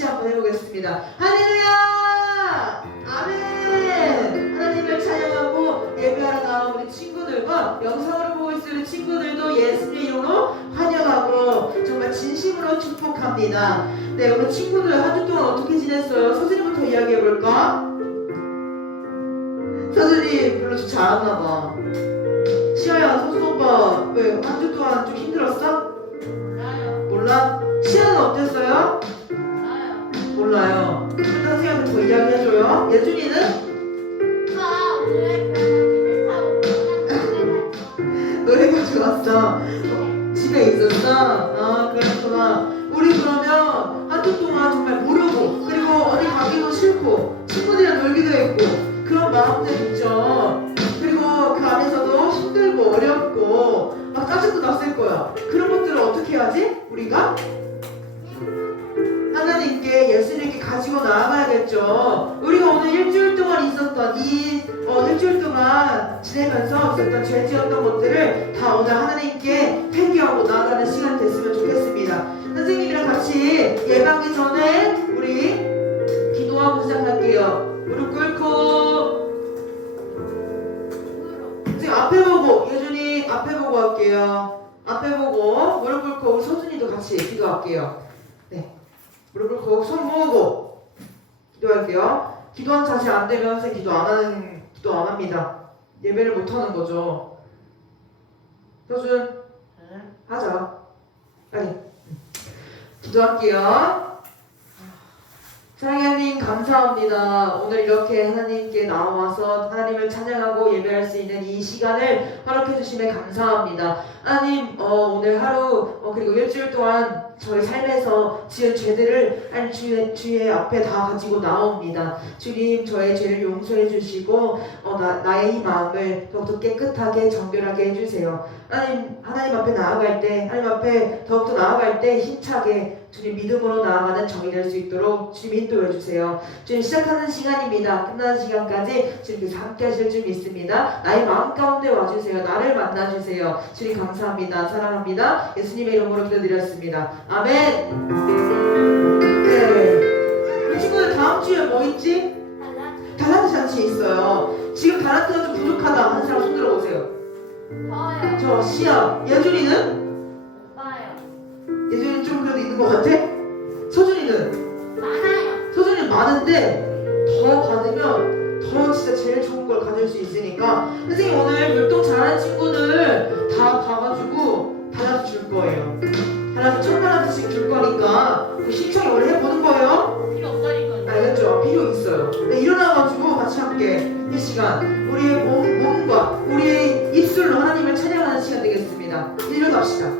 같이 한번 해보겠습니다. 할렐루야! 아멘! 하나님을 찬양하고 예배하러 나온 우리 친구들과 영상으로 보고 있는 우리 친구들도 예수님의 이름으로 환영하고 정말 진심으로 축복합니다. 네, 우리 친구들 한 주 동안 어떻게 지냈어요? 서준이부터 이야기해볼까? 서준이 별로 좀 잘하나봐. 시아야, 서준 오빠 왜 한 주 동안 좀 힘들었어? 몰라? 시아는 어땠어요? 몰라요. 일단 선생님한테 더 이야기해줘요. 예준이는? 노래가 좋았어. 집에 있었어? 아, 그렇구나. 우리 그러면 한 주 동안 정말 모르고 그리고 어디 가기도 싫고 친구들이랑 놀기도 했고 그런 마음들 있죠. 그리고 그 안에서도 힘들고 어렵고 막 짜증도 났을 거야. 그런 것들을 어떻게 하지? 우리가? 하나님께 예수님께 가지고 나아가야겠죠. 우리가 오늘 일주일 동안 있었던 일주일 동안 지내면서 있었던 죄 지었던 것들을 다 오늘 하나님께 회개하고 나아가는 시간 됐으면 좋겠습니다. 선생님이랑 같이 예방기 전에 우리 기도하고 시작할게요. 무릎 꿇고 선생님 앞에 보고 예준이 앞에 보고 할게요. 앞에 보고 무릎 꿇고 우리 서준이도 같이 기도할게요. 네, 무릎 꿇고 손 모으고 기도할게요. 기도한 자세 안 되면 선생님 기도 안 합니다. 예배를 못 하는 거죠. 서준 하자. 빨리 기도할게요. 사랑의 하나님 감사합니다. 오늘 이렇게 하나님께 나와서 하나님을 찬양하고 예배할 수 있는 이 시간을 허락해 주심에 감사합니다. 하나님 오늘 하루 그리고 일주일 동안 저희 삶에서 지은 죄들을 하나님 주의 앞에 다 가지고 나옵니다. 주님 저의 죄를 용서해 주시고 나의 이 마음을 더욱더 깨끗하게 정결하게 해주세요. 하나님 앞에 나아갈 때 하나님 앞에 더욱더 나아갈 때 힘차게 주님 믿음으로 나아가는 정이 될 수 있도록 주님 인도해 주세요. 주님 시작하는 시간입니다. 끝나는 시간까지 주님께서 함께 하실 줄 믿습니다. 나의 마음 가운데 와주세요. 나를 만나주세요. 주님 감사합니다. 사랑합니다. 예수님의 이름으로 기도드렸습니다. 아멘. 네. 우리 친구들 다음 주에 뭐 있지? 달란트 잔치 있어요. 지금 달란트가 좀 부족하다 하는 사람 손 들어보세요. 저 시아. 예준이는? 예준이는 좀 그래도 있는 것 같아? 서준이는? 많아요. 서준이는 많은데 더 받으면 더 진짜 제일 좋은 걸 가질 수 있으니까 선생님 오늘 율동 잘하는 친구들 다 봐가지고 달란트 줄 거예요. 달란트 1000달란트씩 줄 거니까 신청이 원래 해보는 거예요. 필요 없다니까요. 알겠죠? 필요 있어요. 네, 일어나가지고 같이 함께 이 시간 우리의 몸과 우리의 입술로 하나님을 찬양하는 시간 되겠습니다. 일어납시다.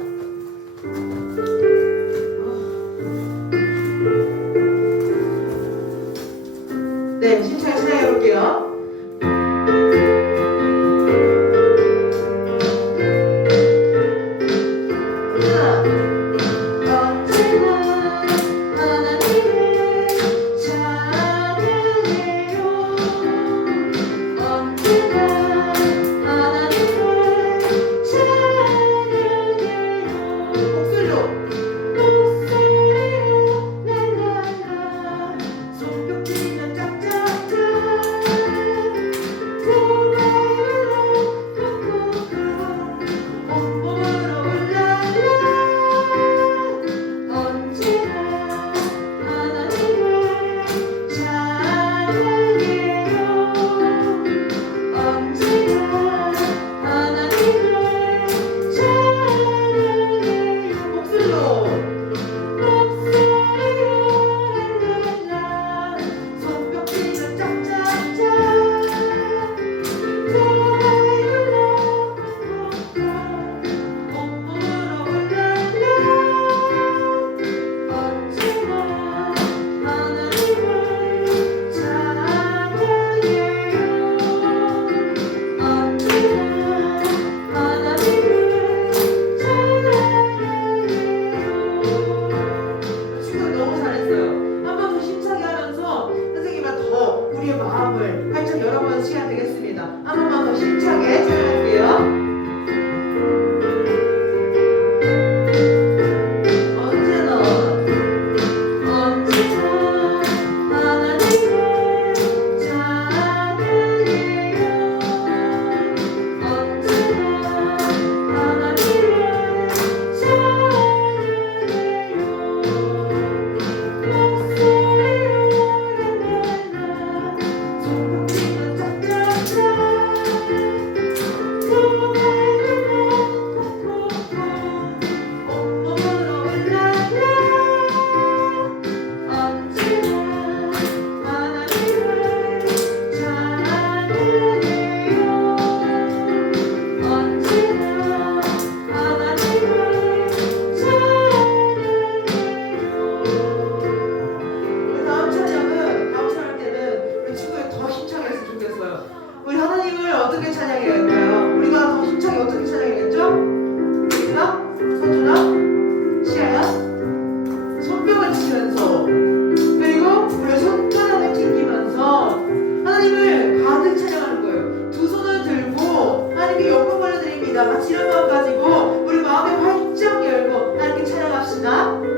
네, 신청해 찬양해 볼게요. 손뼉 들리면 짝짝짝 같이 이런 마음 가지고 우리 마음에 활짝 열고 하나님께 찬양합시다.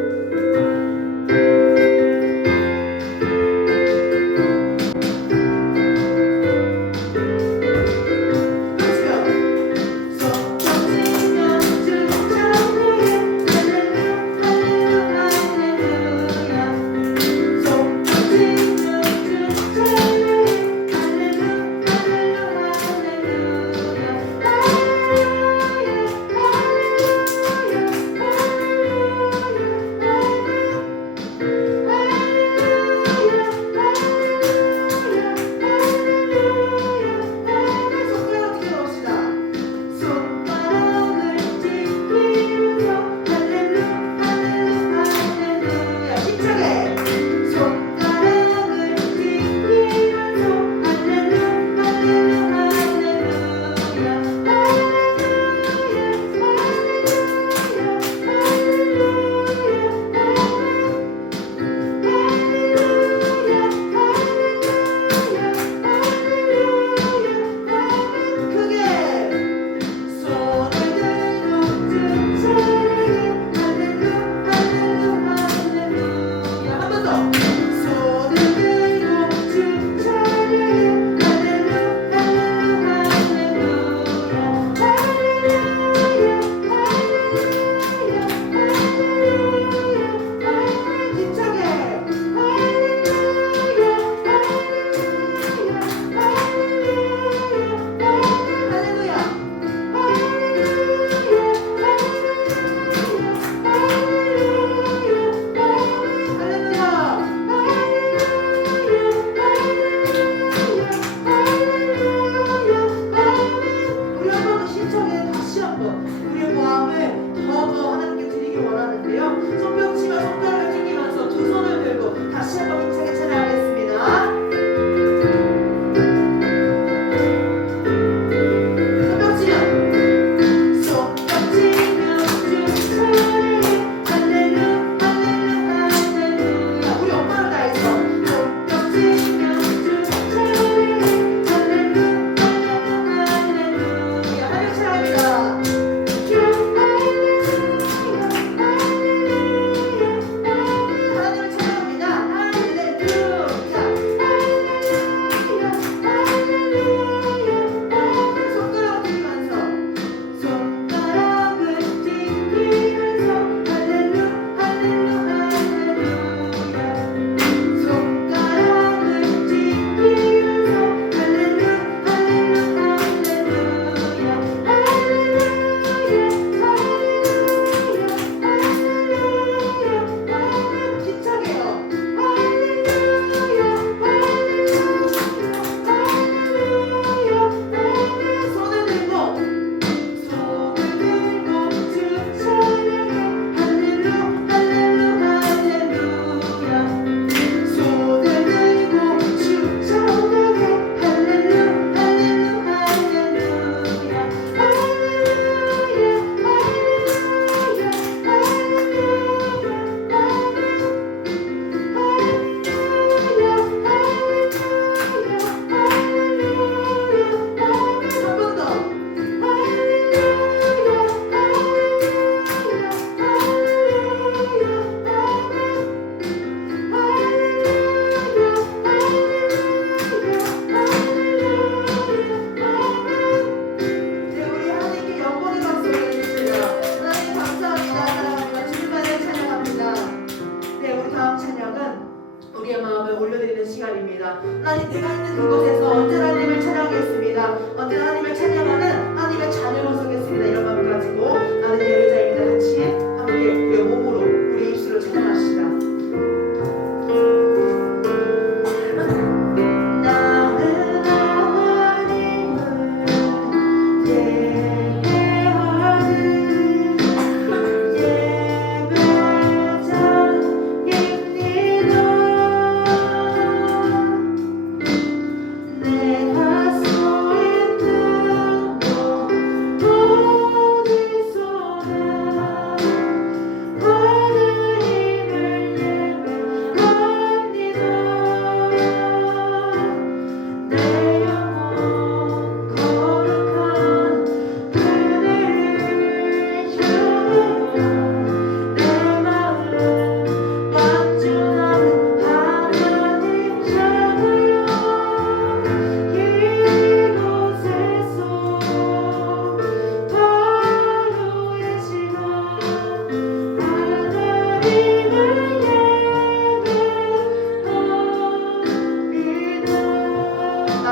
하나님 내가 있는 그곳에서 언제나 하나님을 찬양하겠습니다. 언제나 하나님을 찬양하는 하나님의 자녀로 서겠습니다. 이런 마음 가지고 나는 예배자입니다. 같이 함께 우리의 몸으로 우리 입술로 찬양합시다.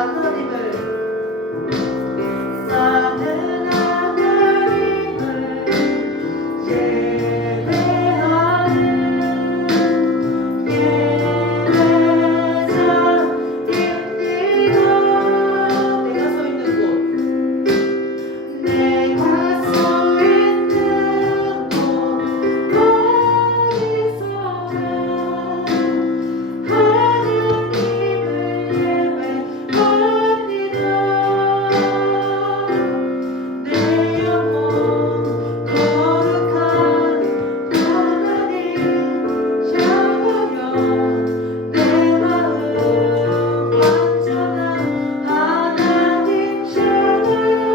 하나님을 나는 하나님을 예배하는 예배자입니다. 내가 서 있는 곳 내가 서 있는 곳 어디서나 하나님을 예배합니다. 내 영혼 거룩한 하나님 향하여 내 마음 완전한 하나님 향하여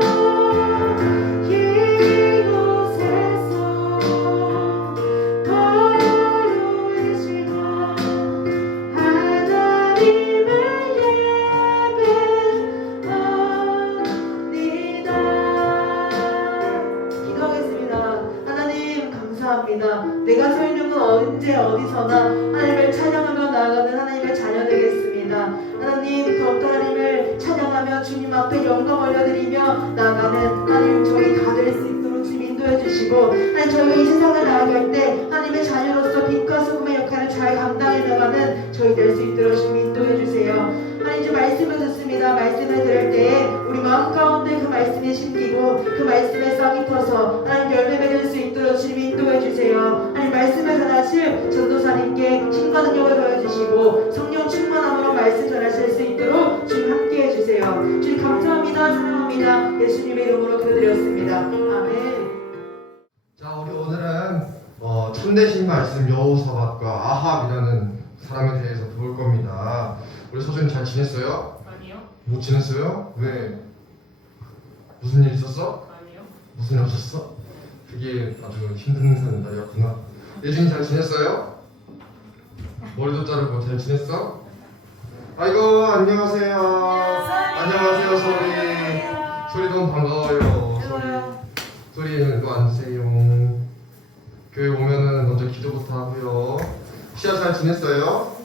이곳에서 거룩이시고 하나님을 예배합니다. 기도하겠습니다. 하나님 감사합니다. 내가 서 있는 건 언제 어디서나 하나님을 찬양하며 나아가는 하나님의 자녀 되겠습니다. 하나님 더욱더 하나님을 찬양하며 주님 앞에 영광 올려드리며 나아가는 하나님 저희 다 될 수 있도록 주님 인도해 주시고 하나님 저희가 이 세상을 나아갈 때 하나님의 자녀로서 빛과 소금의 역할을 잘 감당해 나가는 저희 될 수 있도록 주님 인도해 주세요. 하나님 이제 말씀을 듣습니다. 말씀을 들을 때에 우리 마음 가운데 그 말씀이 심기고 그 말씀에 싹이 터서 하나님 열매 맺을 수 있도록 주님 인도해 주세요. 하나님 말씀을 전하실 전도사님께 힘과 능력을 보여주시고 성령 충만함으로 말씀 전하실 수 있도록 주님 함께해 주세요. 주님 감사합니다. 사랑합니다. 예수님의 이름으로 기도드렸습니다. 아멘. 자, 우리 오늘은 참되신 말씀 여호사밧과 아합이라는 사람에 대해서 볼 겁니다. 우리 서준이 잘 지냈어요? 아니요. 못 지냈어요? 왜? 무슨 일 있었어? 아니요. 무슨 일 없었어? 그게 아주 힘든 날이었구나. 예준이 잘 지냈어요? 머리도 자르고 잘 지냈어? 아이고 안녕하세요. 안녕하세요 소리. 소리 너무 반가워요. 소리 일로 앉으세요. 교회 오면은 먼저 기도부터 하고요. 시아 잘 지냈어요?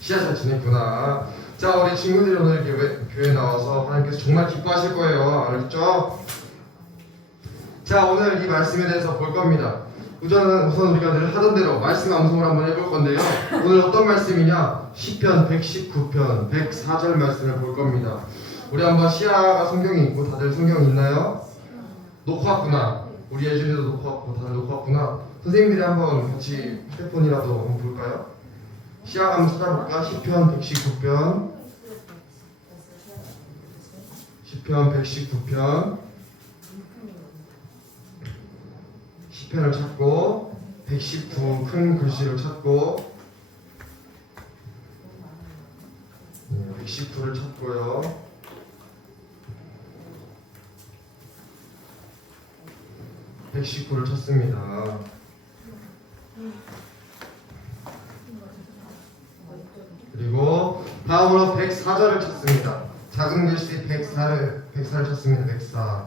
시아 잘 지냈구나. 자, 우리 친구들이 오늘 교회 나와서 하나님께서 정말 기뻐하실 거예요. 알았죠? 자, 오늘 이 말씀에 대해서 볼 겁니다. 우선 우리가 늘 하던 대로 말씀 암송을 한번 해볼 건데요. 오늘 어떤 말씀이냐? 시편 119편 104절 말씀을 볼 겁니다. 우리 한번 시아가 성경이 있고 다들 성경 있나요? 놓고 왔구나. 우리 예준이도 놓고 왔고 다들 놓고 왔구나. 선생님들이 한번 같이 휴대폰이라도 한번 볼까요? 시아 한번 찾아볼까? 시편 119편 시편 119편 시편을 찾고 119 큰 글씨를 찾고 119를 찾고요. 119를 찾습니다. 그리고 다음으로 104절을 찾습니다. 작은 글씨 104를 찾습니다. 104.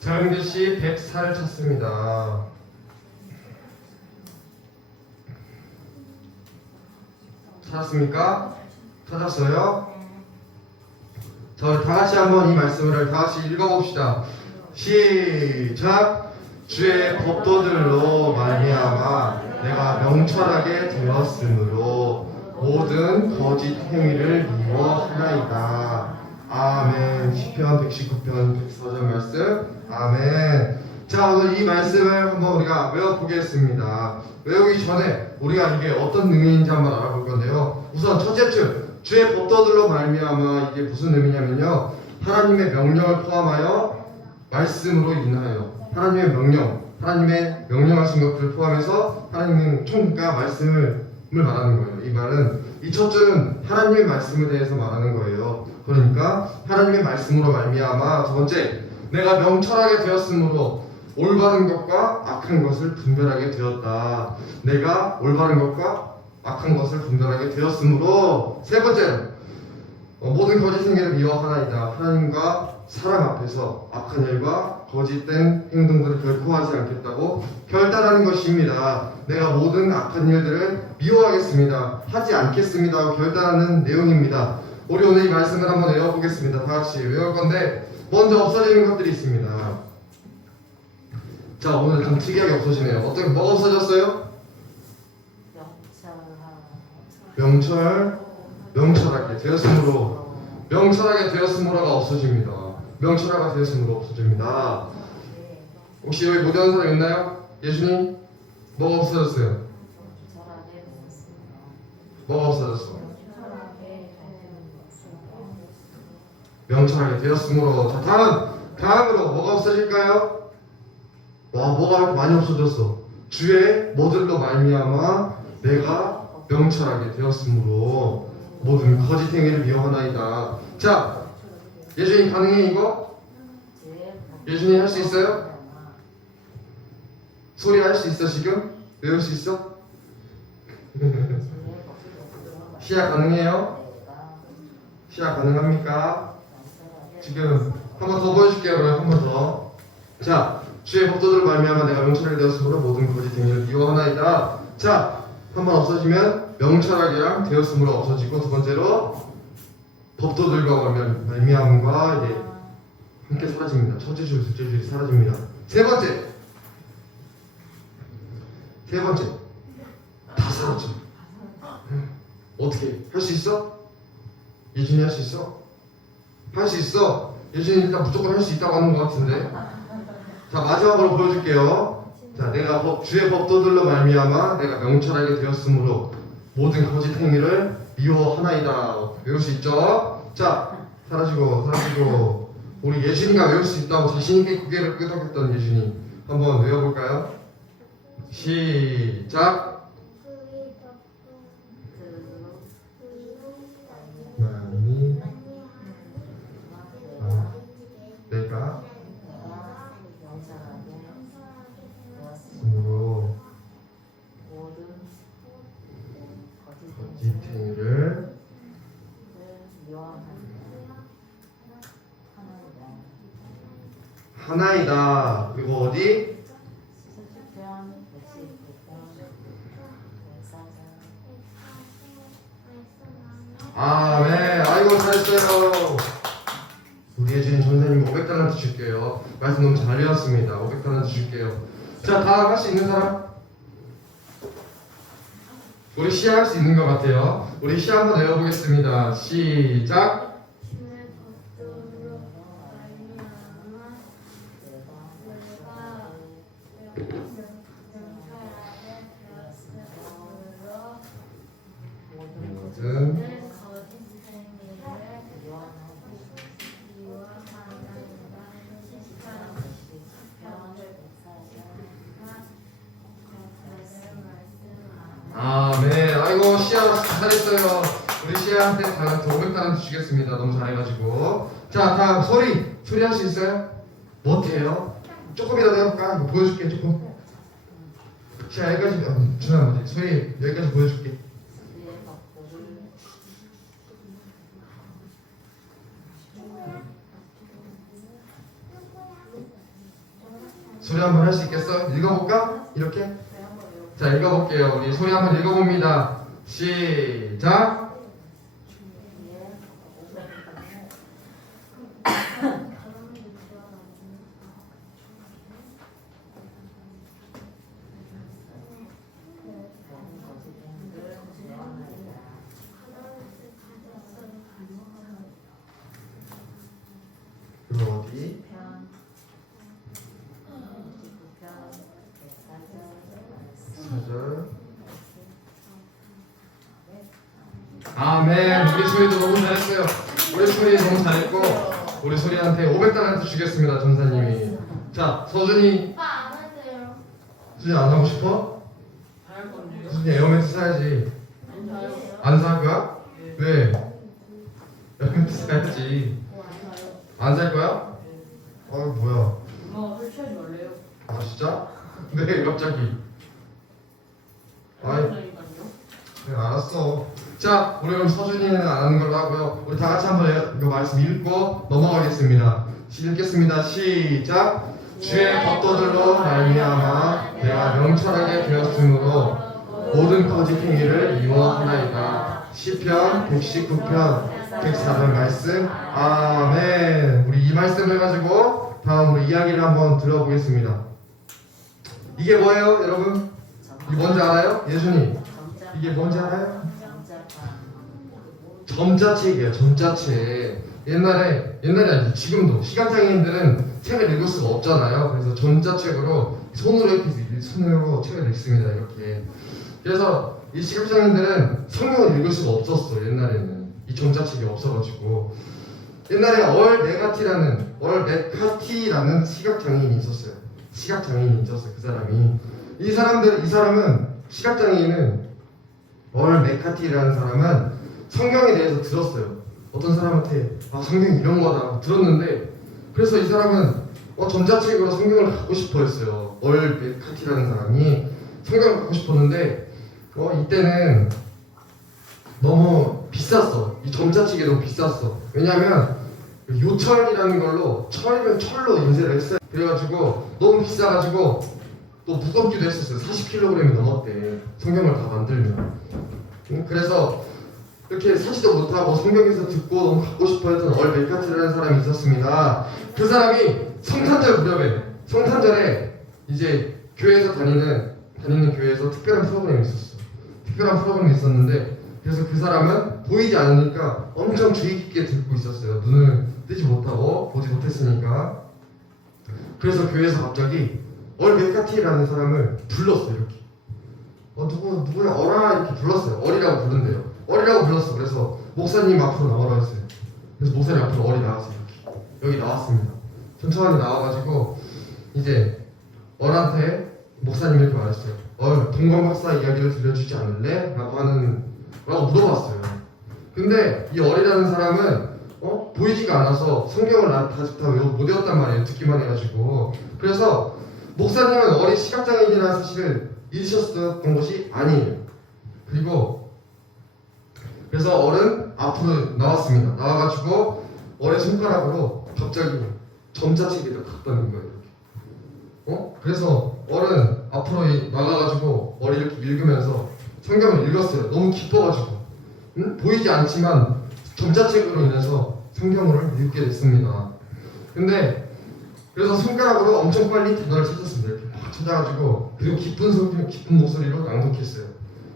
작은 글씨 104를 찾습니다. 찾았습니까? 찾았어요? 자, 우리 다 같이 한번 이 말씀을 다 같이 읽어봅시다. 시작. 주의 법도들로 말미암아 내가 명철하게 되었으므로 모든 거짓 행위를 미워하나이다. 아멘. 시편 119편 104절 말씀. 아멘. 자, 오늘 이 말씀을 한번 우리가 외워보겠습니다. 외우기 전에 우리가 이게 어떤 의미인지 한번 알아볼 건데요. 우선 첫째 줄, 주의 법도들로 말미암아 이게 무슨 의미냐면요, 하나님의 명령을 포함하여 말씀으로 인하여 하나님의 하나님의 명령하신 것들을 포함해서 하나님은 총과 말씀을 말하는 거예요. 이 말은 이 첫 줄은 하나님의 말씀에 대해서 말하는 거예요. 그러니까 하나님의 말씀으로 말미암아, 두 번째, 내가 명철하게 되었으므로 올바른 것과 악한 것을 분별하게 되었다. 내가 올바른 것과 악한 것을 분별하게 되었으므로, 세 번째는 모든 거짓 행위를 미워하나이다. 하나님과 사람 앞에서 악한 일과 거짓된 행동들을 결코 하지 않겠다고 결단하는 것입니다. 내가 모든 악한 일들을 미워하겠습니다. 하지 않겠습니다 하고 결단하는 내용입니다. 우리 오늘 이 말씀을 한번 외워보겠습니다. 다 같이 외울 건데 먼저 없어지는 것들이 있습니다. 자, 오늘 좀 특이하게 없어지네요. 어떻게 뭐가 없어졌어요? 명철하게 되었으므로 명철하게 되었으므로가 없어집니다. 명철하게 되었으므로 없어집니다. 혹시 여기 못 외운 사람 있나요? 예준이? 뭐가 없어졌어요? 뭐가 없어졌어? 명철하게 되었으므로. 자, 다음으로 뭐가 없어질까요? 와, 뭐가 이렇게 많이 없어졌어. 주의 뭐들로 말미암아 내가 명철하게 되었으므로 모든 거짓 행위를 미워하나이다. 자, 예준이 가능해 이거? 예준이 할 수 있어요? 소리 할 수 있어 지금? 외울 수 있어? 시야 가능해요? 시야 가능합니까? 지금 한 번 더 보여줄게요. 그럼 한 번 더. 자, 주의 법도들을 말미암아 내가 명철하게 되었으므로 모든 거짓 행위를 미워하나이다. 자, 한 번 없어지면 명철하게 되었으므로 없어지고, 두 번째로 법도들과 말미암과 이제 함께 사라집니다. 첫째 줄, 둘째 줄이 사라집니다. 세 번째 다 사라져. 어떻게 할 수 있어? 예준이 할 수 있어? 할 수 있어. 예준이 일단 무조건 할 수 있다고 하는 것 같은데. 자, 마지막으로 보여줄게요. 자, 내가 주의 법도들로 말미암아 내가 명철하게 되었으므로 모든 거짓 행위를 미워하나이다. 외울 수 있죠? 자, 사라지고 우리 예준이가 외울 수 있다고 자신있게 고개를 끄덕였던 예준이 한번 외워볼까요? 시작. 마음이 내가 으로 거짓 행위를 하나이다. 그리고 어디? 네. 아이고 잘했어요. 우리 예준이 전사님 500달러트 줄게요. 말씀 너무 잘 배웠습니다. 500달러트 줄게요. 자, 다음 할 수 있는 사람? 우리 시야 할 수 있는 것 같아요. 우리 시야 한번 외워보겠습니다. 시작. 모든 네. 아이고 시야 잘했어요. 우리 시야한테 달란트 500달란트 주겠습니다. 너무 잘해가지고. 자, 다음 소리 할 수 있어요? 못해요? 조금이라도 해볼까? 이거 보여줄게 조금. 시야 여기까지. 준아 뭐지? 소리 여기까지 보여줄게. 소리 한번 할 수 있겠어? 읽어볼까? 이렇게? 자, 읽어볼게요. 우리 소리 한번 읽어봅니다. 시작. 그리고 어디? 사절. 아멘. 우리 소리도 너무 잘했어요. 우리 소리 너무 잘했고 우리 소리한테 500달러트 주겠습니다. 전사님이. 자, 서준이. 오빠 안 하세요. 서준이 안 하고 싶어? 할 건데요. 서준이 에어매트 사야지. 안 사요. 안 살 거야? 네. 왜? 에어매트 사야지. 안 살 거야? 뭐야? 엄마가 설치하지 말래요. 아 진짜? 왜 갑자기? 아이. 그러니까요. 네, 알았어. 자, 우리 그럼 서준이는 안 하는 걸로 하고요. 우리 다 같이 한번 이거 말씀 읽고 넘어가겠습니다. 읽겠습니다. 시작. 주의 법도들로 말미암아 내가 명철하게 되었으므로 모든 거짓 행위를 미워하나이다. 시편 119편 104절 말씀. 아멘. 우리 이 말씀을 가지고 다음으로 이야기를 한번 들어보겠습니다. 이게 뭐예요, 여러분? 이게 뭔지 알아요? 예수님, 이게 뭔지 알아요? 점자책이에요. 점자책. 옛날에 아니 지금도 시각장애인들은 책을 읽을 수가 없잖아요. 그래서 점자책으로 손으로 책을 읽습니다. 이렇게. 그래서 이 시각장애인들은 성경을 읽을 수가 없었어. 옛날에는 이 점자책이 없어가지고. 옛날에 얼 메카티라는 시각장애인이 있었어요. 시각장애인이 있었어요. 그 사람이. 이 사람은 시각장애인은 얼 메카티라는 사람은 성경에 대해서 들었어요. 어떤 사람한테 성경이 이런 거다 들었는데, 그래서 이 사람은 전자책으로 성경을 갖고 싶어 했어요. 얼 메카티라는 사람이 성경을 갖고 싶었는데 이때는 너무 비쌌어. 이 점자책이 너무 비쌌어. 왜냐면 요철이라는 걸로 철로 인쇄를 했어요. 그래가지고 너무 비싸가지고 또 무겁기도 했었어요. 40kg이 넘었대. 성경을 다 만들면. 그래서 이렇게 사지도 못하고 성경에서 듣고 너무 갖고 싶어했던 얼 메카티라는 사람이 있었습니다. 그 사람이 성탄절 무렵에, 성탄절에 이제 교회에서 다니는 교회에서 특별한 프로그램이 있었어. 특별한 프로그램이 있었는데, 그래서 그 사람은 보이지 않으니까 엄청 주의 깊게 듣고 있었어요. 눈을 뜨지 못하고 보지 못했으니까. 그래서 교회에서 갑자기 얼 메카티라는 사람을 불렀어. 이렇게 누구야 어라 이렇게 불렀어요. 어리라고 부른대요. 어리라고 불렀어. 그래서 목사님 앞으로 나오라 했어요. 그래서 목사님 앞으로 어리 나왔어요. 여기 나왔습니다. 천천히 나와가지고 이제 얼한테 목사님 이렇게 말했어요. 동방박사 이야기를 들려주지 않을래? 라고 물어봤어요. 근데 이 어리라는 사람은 보이지가 않아서 성경을 다 못 외웠단 말이에요. 듣기만 해가지고. 그래서 목사님은 어리 시각장애인이라는 사실을 잊으셨던 것이 아니에요. 그래서 어른 앞으로 나왔습니다. 나와가지고 어린 손가락으로 갑자기 점자책에다 갖다는 거예요. 이렇게. 그래서 어른 앞으로 나가가지고 어리 이렇게 읽으면서 성경을 읽었어요. 너무 기뻐가지고. 보이지 않지만 점자책으로 인해서 성경을 읽게 됐습니다. 그래서 손가락으로 엄청 빨리 단어를 찾았습니다. 이렇게 막 찾아가지고, 그리고 기쁜 목소리로 낭독했어요.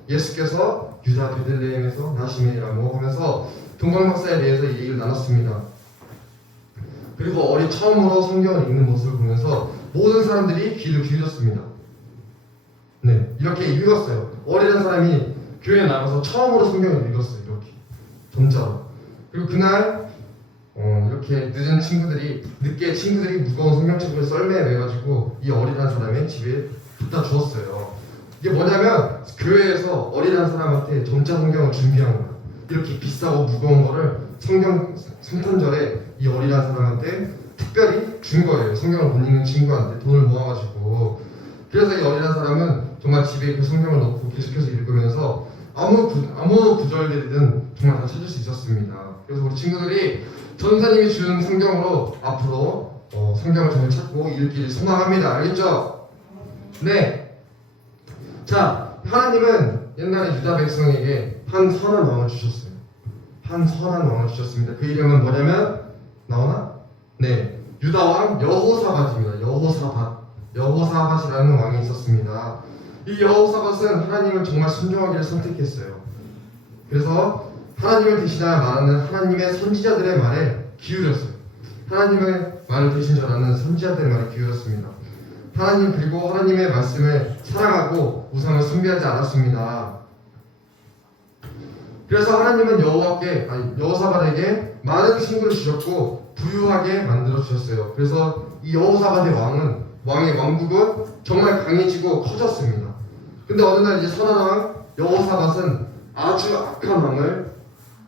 예수께서 유다 베들레헴에서 나시면이라고 하면서 동방박사에 대해서 얘기를 나눴습니다. 그리고 어리 처음으로 성경을 읽는 모습을 보면서 모든 사람들이 귀를 기울였습니다. 네, 이렇게 읽었어요. 어리는 사람이 교회에 나가서 처음으로 성경을 읽었어요. 이렇게 점자로. 그리고 그날 이렇게 늦게 친구들이 무거운 성경책을 썰매에 매가지고 이 어리라는 사람의 집에 갖다 주었어요. 이게 뭐냐면 교회에서 어리라는 사람한테 점자 성경을 준비한 거야. 이렇게 비싸고 무거운 거를 성탄절에 이 어리라는 사람한테 특별히 준 거예요. 성경을 못 읽는 친구한테 돈을 모아가지고. 그래서 이 어리라는 사람은 정말 집에 그 성경을 넣고 계속해서 읽으면서 아무 구절들이든 정말 다 찾을 수 있었습니다. 그래서 우리 친구들이 전사님이 준 성경으로 앞으로 성경을 잘 찾고 읽기를 소망합니다. 알겠죠? 네. 자, 하나님은 옛날에 유다 백성에게 한 선한 왕을 주셨어요. 한 선한 왕을 주셨습니다. 그 이름은 뭐냐면 나오나? 네, 유다 왕 여호사밧입니다. 여호사밧이라는 왕이 있었습니다. 이 여호사밧은 하나님을 정말 순종하기를 선택했어요. 그래서 하나님을 대신하여 말하는 하나님의 선지자들의 말에 기울였어요. 하나님의 말을 대신 전하는 선지자들의 말에 기울였습니다. 그리고 하나님의 말씀을 사랑하고 우상을 숭배하지 않았습니다. 그래서 하나님은 여호사밧에게 많은 친구를 주셨고 부유하게 만들어 주셨어요. 그래서 이 여호사밧의 왕의 왕국은 정말 강해지고 커졌습니다. 근데 어느 날 이제 선한 왕 여호사밧은 아주 악한 왕을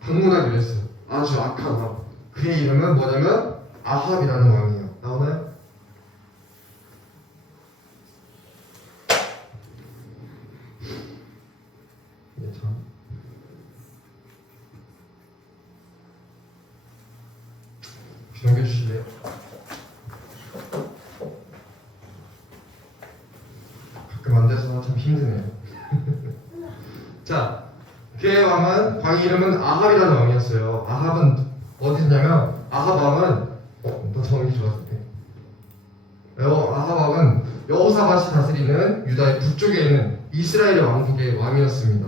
방문하기로 했어요. 아주 악한 왕. 그의 이름은 뭐냐면 아합이라는 왕이에요. 나오나요? 네, 참. 넘겨주실래요? 가끔 안 돼서 참 힘드네요. 자, 그의 왕의 이름은 아합이라는 왕이었어요. 아합은 어디 있냐면 아합 왕은 너 정이 좋았네. 아합 왕은 여호사밧이 다스리는 유다의 북쪽에 있는 이스라엘의 왕국의 왕이었습니다.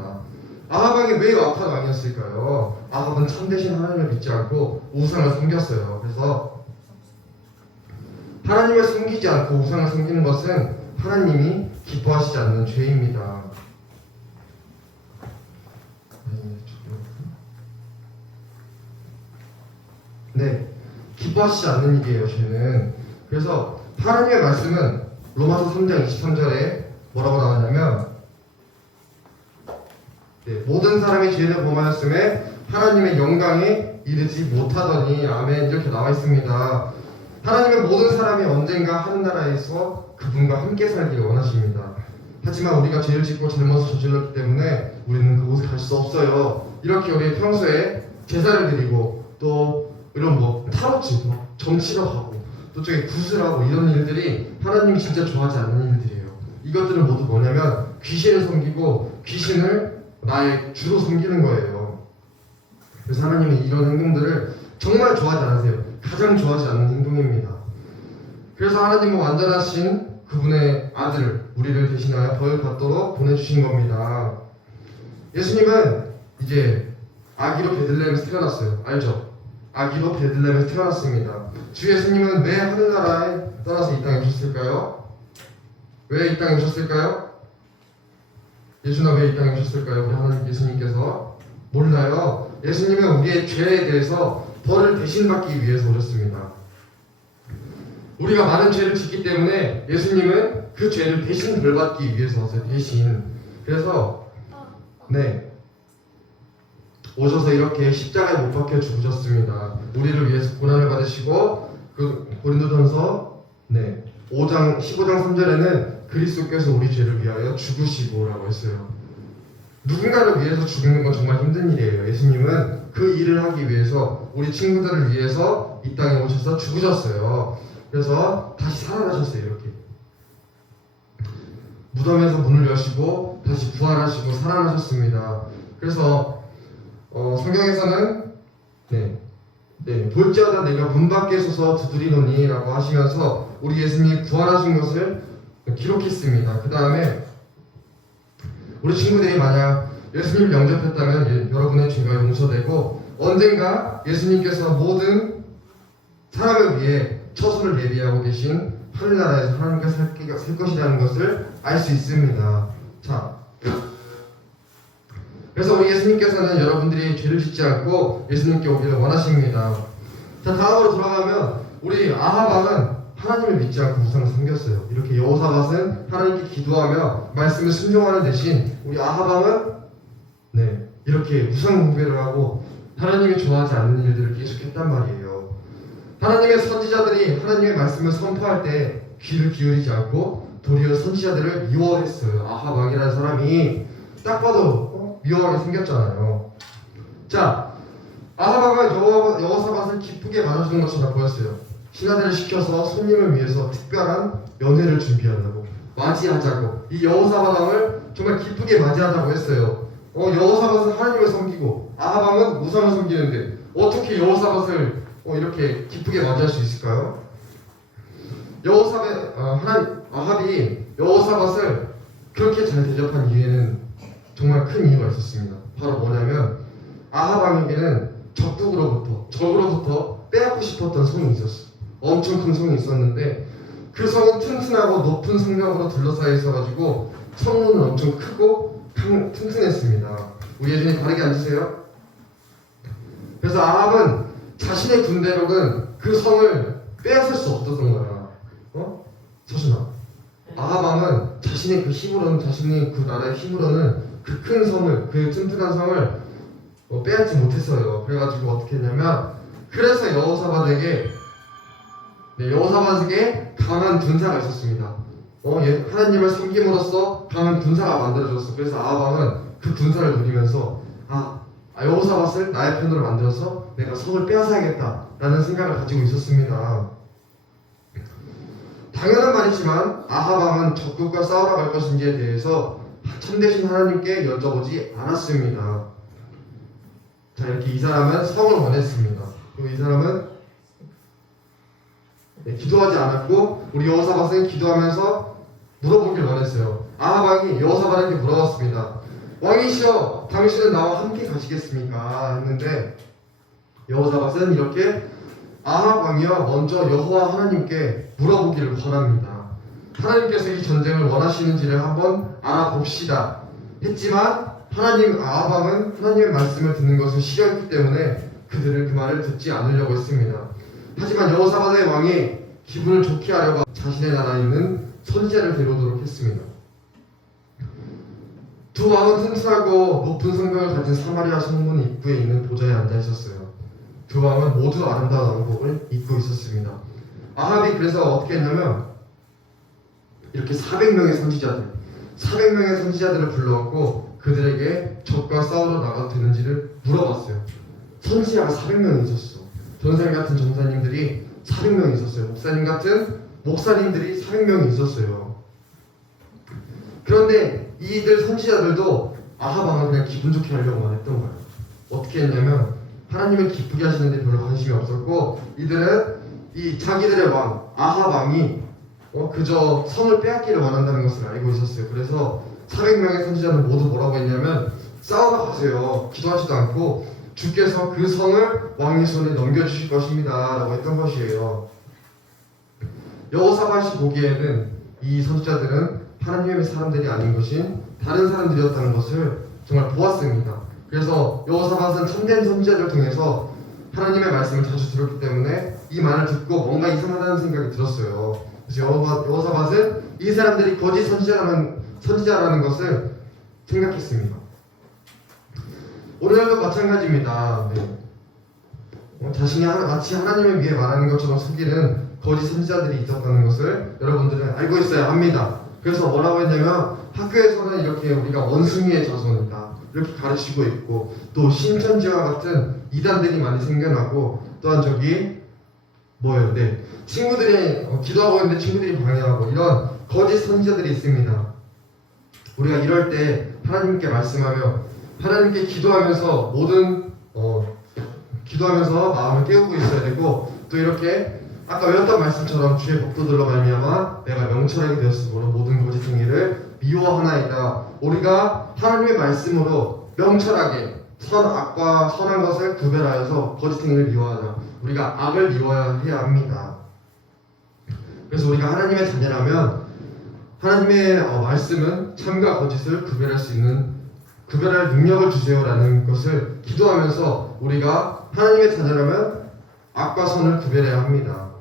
아합 왕이 왜 악한 왕이었을까요? 아합은 참되신 하나님을 믿지 않고 우상을 섬겼어요. 그래서 하나님을 섬기지 않고 우상을 섬기는 것은 하나님이 기뻐하시지 않는 죄입니다. 네, 기뻐하시지 않는 일이에요, 죄는. 그래서 하나님의 말씀은 로마서 3장 23절에 뭐라고 나왔냐면 모든 사람이 죄를 범하였음에 하나님의 영광에 이르지 못하더니 아멘 이렇게 나와 있습니다. 하나님은 모든 사람이 언젠가 하늘나라에서 그분과 함께 살기를 원하십니다. 하지만 우리가 죄를 짓고 잘못을 저질렀기 때문에 우리는 그곳에 갈 수 없어요. 이렇게 우리 평소에 제사를 드리고 또 이런 타로 치고 정치러 가고 또 저기 구슬하고 이런 일들이 하나님이 진짜 좋아하지 않는 일들이에요. 이것들은 모두 뭐냐면 귀신을 섬기고 귀신을 나의 주로 섬기는 거예요. 그래서 하나님이 이런 행동들을 정말 좋아하지 않으세요. 가장 좋아하지 않는 행동입니다. 그래서 하나님은 완전하신 그분의 아들을 우리를 대신하여 벌 받도록 보내주신 겁니다. 예수님은 이제 아기로 베들레헴에서 태어났어요. 알죠? 아기로 베들레헴에서 태어났습니다. 주 예수님은 왜 하늘나라에 떠나서 이 땅에 오셨을까요? 왜 이 땅에 오셨을까요? 예수나 왜 이 땅에 오셨을까요? 우리 하나님 예수님께서 몰라요. 예수님은 우리의 죄에 대해서 벌을 대신 받기 위해서 오셨습니다. 우리가 많은 죄를 짓기 때문에 예수님은 그 죄를 대신 벌받기 위해서 오세요. 대신. 그래서 오셔서 이렇게 십자가에 못 박혀 죽으셨습니다. 우리를 위해서 고난을 받으시고 그 고린도전서 15장 3절에는 그리스도께서 우리 죄를 위하여 죽으시고라고 했어요. 누군가를 위해서 죽는 건 정말 힘든 일이에요. 예수님은 그 일을 하기 위해서 우리 친구들을 위해서 이 땅에 오셔서 죽으셨어요. 그래서 다시 살아나셨어요. 이렇게 무덤에서 문을 여시고 다시 부활하시고 살아나셨습니다. 그래서 성경에서는 볼지어다 내가 문 밖에 서서 두드리노니 라고 하시면서 우리 예수님이 부활하신 것을 기록했습니다. 그 다음에 우리 친구들이 만약 예수님을 영접했다면 여러분의 죄가 용서되고 언젠가 예수님께서 모든 사람을 위해 처소를 예비하고 계신 하늘나라에서 하나님과 살 것이라는 것을 알 수 있습니다. 자, 그래서 우리 예수님께서는 여러분들이 죄를 짓지 않고 예수님께 오기를 원하십니다. 자, 다음으로 돌아가면 우리 아합 왕은 하나님을 믿지 않고 우상을 섬겼어요. 이렇게 여호사밧은 하나님께 기도하며 말씀을 순종하는 대신 우리 아합 왕은 이렇게 우상 숭배를 하고 하나님이 좋아하지 않는 일들을 계속했단 말이에요. 하나님의 선지자들이 하나님의 말씀을 선포할 때 귀를 기울이지 않고 도리어 선지자들을 미워했어요. 아합 왕이라는 사람이 딱 봐도 미워하게 생겼잖아요. 자, 아합 왕은 여호사밧을 기쁘게 맞아주는 것처럼 보였어요. 신하들을 시켜서 손님을 위해서 특별한 연회를 준비한다고 맞이하자고 이 여호사밧 왕을 정말 기쁘게 맞이하자고 했어요. 여호사밧은 하나님을 섬기고 아합 왕은 우상을 섬기는데 어떻게 여호사밧을 이렇게 기쁘게 맞이할 수 있을까요? 아합이 여호사밧을 그렇게 잘 대접한 이유에는 정말 큰 이유가 있었습니다. 바로 뭐냐면 아합 왕에게는 적으로부터 빼앗고 싶었던 성이 있었어요. 엄청 큰 성이 있었는데 그 성은 튼튼하고 높은 성벽으로 둘러싸여 있어가지고 성문은 엄청 크고 튼튼했습니다. 우리 예전에 바르게 앉으세요. 그래서 아합은 자신의 군대력은 그 성을 빼앗을 수 없었던 거야. 서준아, 아합 왕은 자신의 그 힘으로는 자신의 그 나라의 힘으로는 그 큰 성을 그 튼튼한 성을 빼앗지 못했어요. 그래가지고 어떻게 했냐면 그래서 여호사밧에게 강한 군사가 있었습니다. 하나님을 섬김으로써 강한 군사가 만들어졌어. 그래서 아합 왕은 그 군사를 누리면서 여호사밧을 나의 편으로 만들어서 내가 성을 빼앗아야겠다라는 생각을 가지고 있었습니다. 당연한 말이지만 아합 왕은 적국과 싸우러 갈 것인지에 대해서 참되신 하나님께 여쭤보지 않았습니다. 자, 이렇게 이 사람은 성을 원했습니다. 그리고 이 사람은 기도하지 않았고 우리 여호사밧은 기도하면서 물어보길 원했어요. 아합 왕이 여호사밧에게 물어봤습니다. 왕이시여, 당신은 나와 함께 가시겠습니까? 했는데 여호사밧은 이렇게 아합 왕이여, 먼저 여호와 하나님께 물어보기를 권합니다. 하나님께서 이 전쟁을 원하시는지를 한번 알아봅시다 했지만 아합 왕은 하나님의 말씀을 듣는 것을 싫어했기 때문에 그들은 그 말을 듣지 않으려고 했습니다. 하지만 여호사밧의 왕이 기분을 좋게 하려고 자신의 나라에 있는 선지자를 데려오도록 했습니다. 두 왕은 튼튼하고 높은 성벽을 가진 사마리아 성문 입구에 있는 보좌에 앉아 있었어요. 두 왕은 모두 아름다운 왕복을 입고 있었습니다. 아합이 그래서 어떻게 했냐면 이렇게 400명의 선지자들을 불러왔고 그들에게 적과 싸우러 나가도 되는지를 물어봤어요. 선지자가 400명이 있었어. 전사님 같은 전사님들이 400명이 있었어요. 목사님 같은 목사님들이 400명이 있었어요. 그런데 이들 선지자들도 아합 왕을 그냥 기분 좋게 하려고만 했던 거예요. 어떻게 했냐면 하나님을 기쁘게 하시는데 별로 관심이 없었고 이들은 이 자기들의 왕 아합 왕이 그저 성을 빼앗기를 원한다는 것을 알고 있었어요. 그래서 400명의 선지자는 모두 뭐라고 했냐면 싸우러 가세요. 기도하지도 않고 주께서 그 성을 왕의 손에 넘겨주실 것입니다 라고 했던 것이에요. 여호사밧이 보기에는 이 선지자들은 하나님의 사람들이 아닌 것인 다른 사람들이었다는 것을 정말 보았습니다. 그래서 여호사밧은 참된 선지자를 통해서 하나님의 말씀을 자주 들었기 때문에 이 말을 듣고 뭔가 이상하다는 생각이 들었어요. 그래서 여호사밧은 이 사람들이 거짓 선지자라는 것을 생각했습니다. 오늘도 마찬가지입니다. 자신이 마치 하나님을 위해 말하는 것처럼 속이는 거짓 선지자들이 있었다는 것을 여러분들은 알고 있어야 합니다. 그래서 뭐라고 했냐면 학교에서는 이렇게 우리가 원숭이의 자손이다 이렇게 가르치고 있고 또 신천지와 같은 이단들이 많이 생겨나고 또한 친구들이 기도하고 있는데 친구들이 방해하고 이런 거짓 선지자들이 있습니다. 우리가 이럴 때 하나님께 말씀하며 하나님께 기도하면서 기도하면서 마음을 깨우고 있어야 되고 또 이렇게 아까 외웠던 말씀처럼 주의 복도들로 말미암아 내가 명철하게 되었으므로 모든 거짓 행위를 미워하나이다. 우리가 하나님의 말씀으로 명철하게 악과 선한 것을 구별하여서 거짓 행위를 미워하자. 우리가 악을 미워해야 합니다. 그래서 우리가 하나님의 자녀라면 하나님의 말씀은 참과 거짓을 구별할 능력을 주세요라는 것을 기도하면서 우리가 하나님의 자녀라면 악과 선을 구별해야 합니다.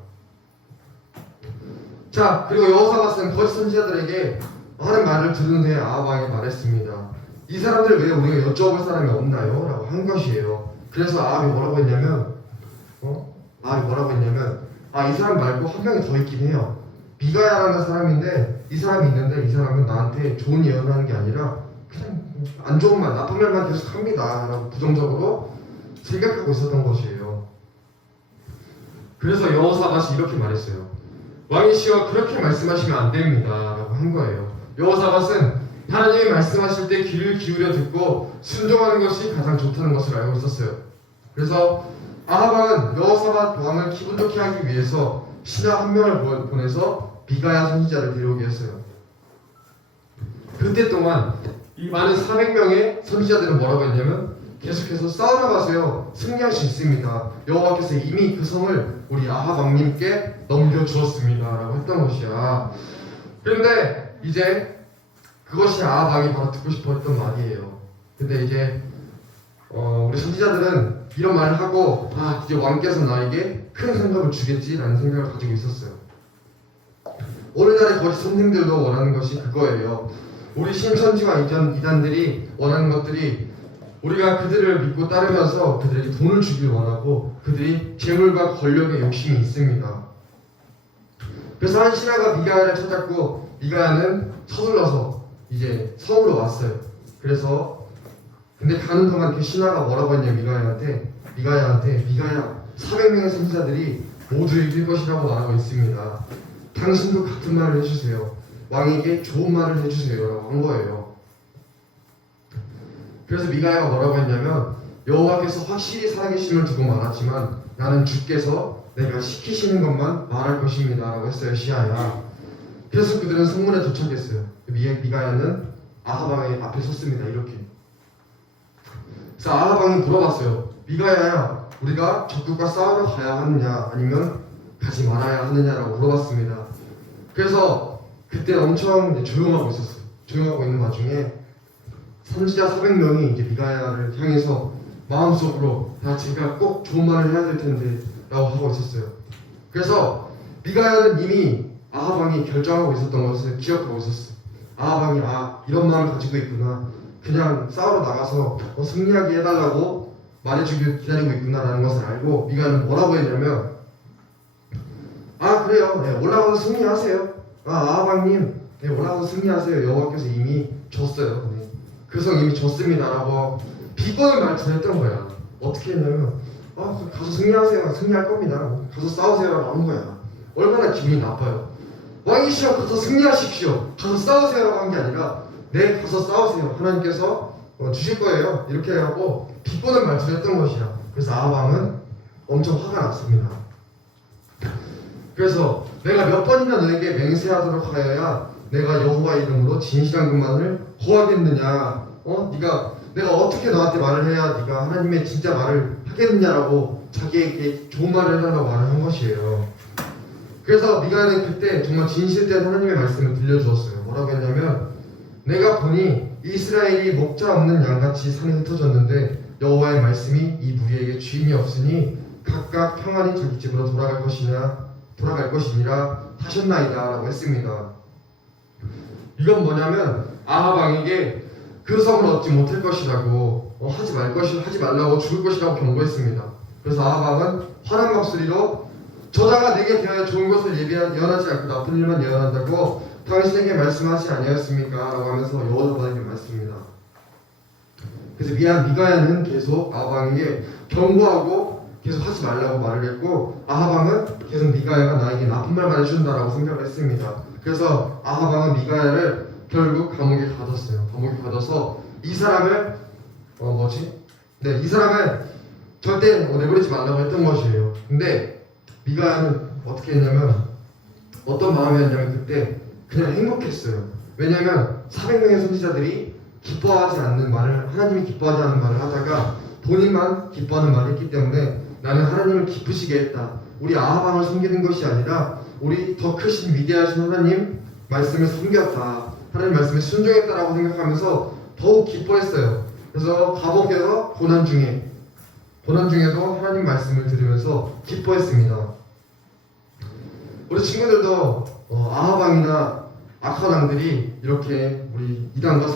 자, 그리고 여호사밧은 거짓 선지자들에게 하는 말을 들은 후에 아합 왕이 말했습니다. 이 사람들 왜 우리가 여쭤볼 사람이 없나요? 라고 한 것이에요. 그래서 아합이 뭐라고 했냐면 이 사람 말고 한 명이 더 있긴 해요. 미가야라는 사람인데 이 사람이 있는데 이 사람은 나한테 좋은 예언을 하는 게 아니라 그냥 안 좋은 말, 나쁜 말만 계속 합니다 라고 부정적으로 생각하고 있었던 것이에요. 그래서 여호사밧이 이렇게 말했어요. 왕이시여, 그렇게 말씀하시면 안 됩니다 라고 한 거예요. 여호사밧은 하나님이 말씀하실 때 귀를 기울여 듣고 순종하는 것이 가장 좋다는 것을 알고 있었어요. 그래서 아합 왕은 여호사밧 왕을 기분 좋게 하기 위해서 신하 한 명을 보내서 미가야 선지자를 데려오게 했어요. 그때 동안 이 많은 400명의 선지자들은 뭐라고 했냐면 계속해서 싸우러 가세요. 승리할 수 있습니다. 여호와께서 이미 그 성을 우리 아합 왕님께 넘겨주었습니다 라고 했던 것이야. 그런데 이제 그것이 아합 왕이 바로 듣고 싶어 했던 말이에요. 근데 이제 우리 선지자들은 이런 말을 하고 이제 왕께서 나에게 큰 상급을 주겠지라는 생각을 가지고 있었어요. 오늘날의 거짓 선생들도 원하는 것이 그거예요. 우리 신천지와 이단들이 원하는 것들이 우리가 그들을 믿고 따르면서 그들에게 돈을 주길 원하고 그들이 재물과 권력에 욕심이 있습니다. 그래서 한 신하가 미가야를 찾았고 미가야는 서둘러서 이제 성으로 왔어요. 근데 가는 동안 그 신하가 뭐라고 했냐 미가야한테 미가야 400명의 선지자들이 모두 이길 것이라고 말하고 있습니다. 당신도 같은 말을 해주세요. 왕에게 좋은 말을 해주세요 라고 한 거예요. 그래서 미가야가 뭐라고 했냐면 여호와께서 확실히 살아계심을 두고 말았지만 나는 주께서 내가 시키시는 것만 말할 것입니다 라고 했어요. 시아야. 그래서 그들은 성문에 도착했어요. 미가야는 아합 왕의 앞에 섰습니다. 이렇게. 그래서 아합 왕이 물어봤어요. 미가야야, 우리가 적국과 싸우러 가야 하느냐 아니면 가지 말아야 하느냐라고 물어봤습니다. 그래서 그때 엄청 이제 조용하고 있었어요. 조용하고 있는 와중에 선지자 400명이 이제 미가야를 향해서 마음속으로 제가 꼭 좋은 말을 해야 될 텐데 라고 하고 있었어요. 그래서 미가야는 이미 아합 왕이 결정하고 있었던 것을 기억하고 있었어요. 아합 왕이 이런 마음을 가지고 있구나, 그냥 싸우러 나가서 승리하게 해달라고 말해주길 기다리고 있구나라는 것을 알고 미가야는 뭐라고 했냐면 그래요, 네, 올라가서 승리하세요. 아합 왕님, 네, 올라가서 승리하세요. 여호와께서 이미 졌어요. 네. 그 성 이미 졌습니다 라고 비번을 말투했던 거야. 어떻게 했냐면 가서 승리하세요. 승리할 겁니다. 가서 싸우세요 라고 한 거야. 얼마나 기분이 나빠요. 왕이시여 가서 승리하십시오. 가서 싸우세요 라고 한 게 아니라 네, 가서 싸우세요. 하나님께서 주실 거예요. 이렇게 하고 비번을 말투했던 것이야. 그래서 아합 왕은 엄청 화가 났습니다. 그래서 내가 몇 번이나 너에게 맹세하도록 하여야 내가 여호와 이름으로 진실한 것만을 고하겠느냐? 내가 어떻게 너한테 말을 해야 네가 하나님의 진짜 말을 하겠느냐라고 자기에게 좋은 말을 해달라고 말을 한 것이에요. 그래서 미가야는 그때 정말 진실된 하나님의 말씀을 들려주었어요. 뭐라고 했냐면 내가 보니 이스라엘이 목자 없는 양같이 산에 흩어졌는데 여호와의 말씀이 이 무리에게 주인이 없으니 각각 평안히 자기 집으로 돌아갈 것이니라 하셨나이다 라고 했습니다. 이건 뭐냐면 아합 왕에게 그 성을 얻지 못할 것이라고 하지 말라고 죽을 것이라고 경고했습니다. 그래서 아합 왕은 화난 목소리로 저자가 내게 대하여 좋은 것을 예언하지 않고 나쁜 일만 예언한다고 당신에게 말씀하지 아니하였습니까? 라고 하면서 여호사밧에게 말씀합니다. 그래서 미가야는 계속 아합 왕에게 경고하고 계속 하지 말라고 말을 했고 아합 왕은 계속 미가야가 나에게 나쁜 말만 해준다라고 생각을 했습니다. 그래서 아합 왕은 미가야를 결국 감옥에 가뒀어요. 감옥에 가둬서 이 사람을 이 사람을 절대 내버리지 말라고 했던 것이에요. 근데 미가야는 어떻게 했냐면 어떤 마음이었냐면 그때 그냥 행복했어요. 왜냐면 400명의 선지자들이 기뻐하지 않는 말을, 하나님이 기뻐하지 않는 말을 하다가 본인만 기뻐하는 말을 했기 때문에 나는 하나님을 기쁘시게 했다. 우리 아합 왕을 섬기는 것이 아니라 우리 더 크신 위대하신 하나님 말씀을 섬겼다. 하나님 말씀에 순종했다라고 생각하면서 더욱 기뻐했어요. 그래서 감옥에서 고난 중에도 하나님 말씀을 들으면서 기뻐했습니다. 우리 친구들도 아합 왕이나 악한 왕들이 이렇게 우리 이단과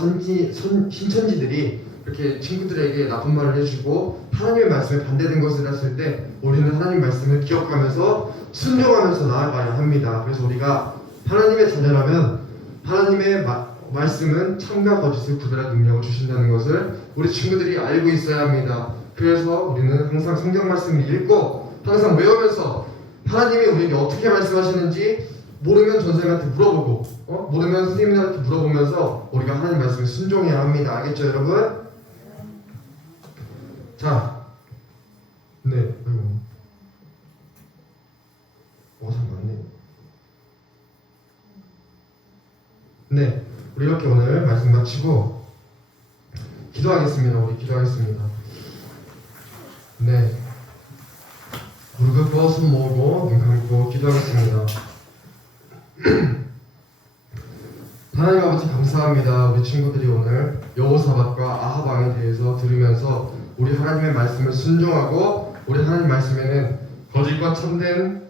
신천지들이 이렇게 친구들에게 나쁜 말을 해주고 하나님의 말씀에 반대된 것을 했을 때 우리는 하나님 말씀을 기억하면서 순종하면서 나아가야 합니다. 그래서 우리가 하나님의 자녀라면 하나님의 말씀은 참과 거짓을 구별할 능력을 주신다는 것을 우리 친구들이 알고 있어야 합니다. 그래서 우리는 항상 성경 말씀을 읽고 항상 외우면서 하나님이 우리에게 어떻게 말씀하시는지 모르면 전생한테 물어보고 모르면 선생님들한테 물어보면서 우리가 하나님 말씀에 순종해야 합니다. 알겠죠 여러분? 자, 네, 맞네. 네, 우리 이렇게 오늘 말씀 마치고 기도하겠습니다. 우리 기도하겠습니다. 네, 무릎 꿇고 손 모으고 눈 감고 기도하겠습니다. 하나님 아버지 감사합니다. 우리 친구들이 오늘 여호사밧과 아합 왕에 대해서 들으면서 우리 하나님의 말씀을 순종하고 우리 하나님 말씀에는 거짓과 참된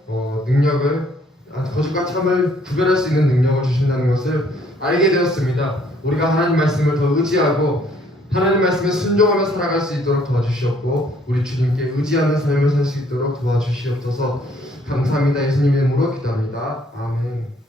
거짓과 참을 구별할 수 있는 능력을 주신다는 것을 알게 되었습니다. 우리가 하나님 말씀을 더 의지하고 하나님 말씀에 순종하며 살아갈 수 있도록 도와주시옵고 우리 주님께 의지하는 삶을 살 수 있도록 도와주시옵소서. 감사합니다. 예수님의 이름으로 기도합니다. 아멘.